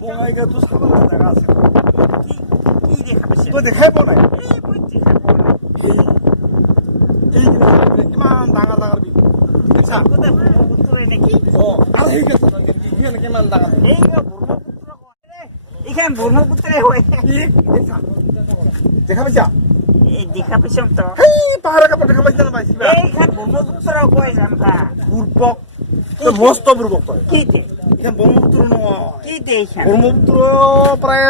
বঙাইগাঁও তো চাবলৈ জাগা আছে কি দেখা পাইছে তই দেখাই পোৱা নাই এই মই দেখা পোৱা নাই এই কিমান ডাঙৰ ডাঙৰ বিল দেখিছা আগতে ব্ৰহ্মপুত্ৰই নেকি আৰু সেই কিমান ডাঙৰ এই ব্ৰহ্মপুত্ৰ কয় এইখান ব্ৰহ্মপুত্ৰই হয় দেখা পাইছা এই দেখা পাইছম তো সেই পাহাৰৰ কাষত দেখা পাইছা না পাইছিবা এইখান ব্ৰহ্মপুত্ৰ কয় জানতা বুৰ্বক তই মস্ত বুৰ্বক তই কি দে এইখন ব্ৰহ্মপুত্ৰ নহয় কি দে এইখান ব্ৰহ্মপুত্ৰ প্ৰায়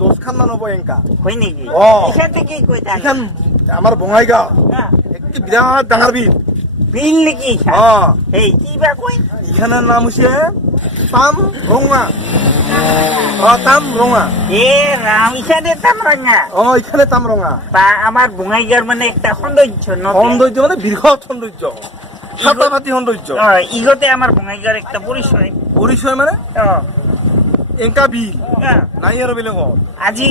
10খান মান হ'ব এনেকা হয় নেকি অ এইখানতে কি কয় তাই এইখন আমাৰ বঙাইগাঁও একে বিৰাট ডাঙৰ বিল বিল নেকি এইখান এই কিবা কয় এইখানৰ নাম হৈছে তামৰঙা তামৰঙা এ ৰাম ইখানে তামৰাঙা এইখানে তামৰঙা বা আমাৰ বঙাইগাঁৱৰ মানে একটা সৌন্দৰ্য সৌন্দৰ্য মানে বৃহৎ সৌন্দৰ্য ফাটাফাটি সৌন্দৰ্য ইগতে আমাৰ বঙাইগাঁৱৰ একটা পৰিচয় পৰিচয় মানে এনেকা বিল অ নাই আৰু বেলেগত আজি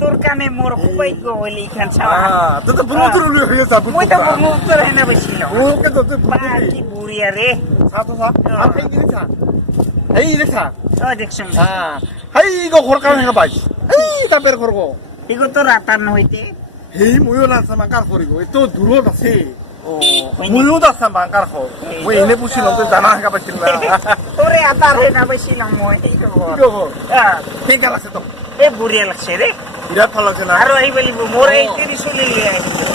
তোৰ কাৰণে মোৰ সৌভাগ্য হ'ল এইখান চাৱা তই ব্ৰহ্মপুত্ৰ লৈ হৈ আছা মই তো ব্ৰহ্মপুত্ৰৰ হেনা পাইছিলো ওকে তই বা কি বঢ়িয়া ৰে চা তো চা আর সেই গিরে চা এই রেখা দেখছোন এই গো ঘর কার হেকা পাইছ এই কাপের ঘর গো ইগতো ৰাতাৰ নহৈতে এই ময়ো নাছা মাকার করিব এতো দূরত আছে হয় ময়ো নাছা মাকার ঘর মই এনে পুছিলাম তুই জানা হেকা পাইছিল না তোৰে আটাৰ হেনা পাইছিলাম মই সেইটো ঘৰ কি ঘৰ ঠিক আছে তো এই বঢ়িয়া লাগছে ৰে বিৰাট ভালো আছে না আৰু আহিব লাগিব মোৰ এই তিৰি চলি লৈ আহিছো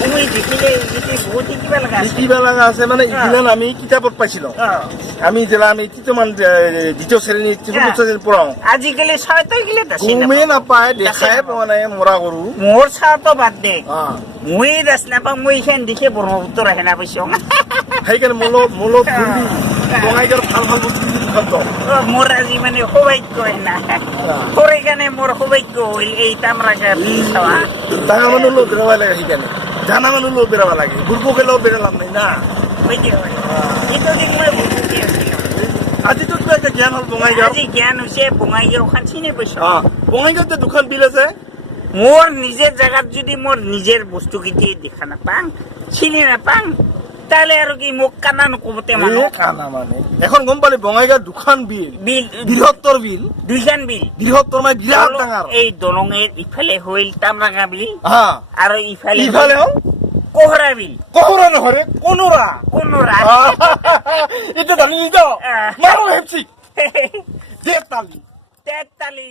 তুমি দেখিলে যদি বহুত শিকিব লগা আছে কিবা লাগা আছে মানে ইগিলান আমি কিতাপত পাইছিলাম আমি জেলা আমি তৃতীয়মান দ্বিতীয় শ্রেণী চতুর্থ শ্রেণী পড়াও আজিকালি ছয়টা গিলে ঘুমে নাপায় দেখাই পোৱা নাই মৰা গৰু মোৰ চাওঁতো বাদ দে মই দাস নাপাওঁ মই এইখান দেখি ব্ৰহ্মপুত্ৰ হেনা পাইছো সেইকাৰণে মূলত ঘূৰি বঙাইগাঁৱৰ ভাল ভাল বস্তু খাদ্য মোৰ আজি মানে সৌভাগ্য হেনা তোৰ সেইকাৰণে মোৰ সৌভাগ্য হ'ল এই তামৰাঙা বিল চাৱা ডাঙৰ মানুহ লগ বেৰাব লাগে সেইকাৰণে জানা মানুহ লগ বেৰাব লাগে বুৰ্বকে লগ বেৰা লাভ নাই না সেইটো হয় এইটো দিন মই বুৰ্বকে আছিলো আজিতো এটা জ্ঞান হ'ল বঙাইগাঁও আজি জ্ঞান হৈছে বঙাইগাঁওখন চিনি পাইছো বঙাইগাঁৱত দুখন বিল আছে মোৰ নিজৰ জেগাত যদি মোৰ নিজৰ বস্তু কেইটি দেখা নাপাং চিনি নাপাং তাহলে আৰু কি মোক কানা নকবতে মানুহ কানা মানে এখন গম পালি বঙাইগাঁৱত দুখন বিল বিল বৃহত্তৰ বিল দুইখান বিল বৃহত্তৰ মানে বিৰাট ডাঙৰ এই দলঙেৰ ইফালে হইল তামৰাঙা বিল আৰ ইফালে ইফালে হ'ল কোহৰা বিল কোহৰা নহয় কোনোৰা কোনৰা এটা জানি নিছ মাৰো হেপছি দেৱ তালি তেতালি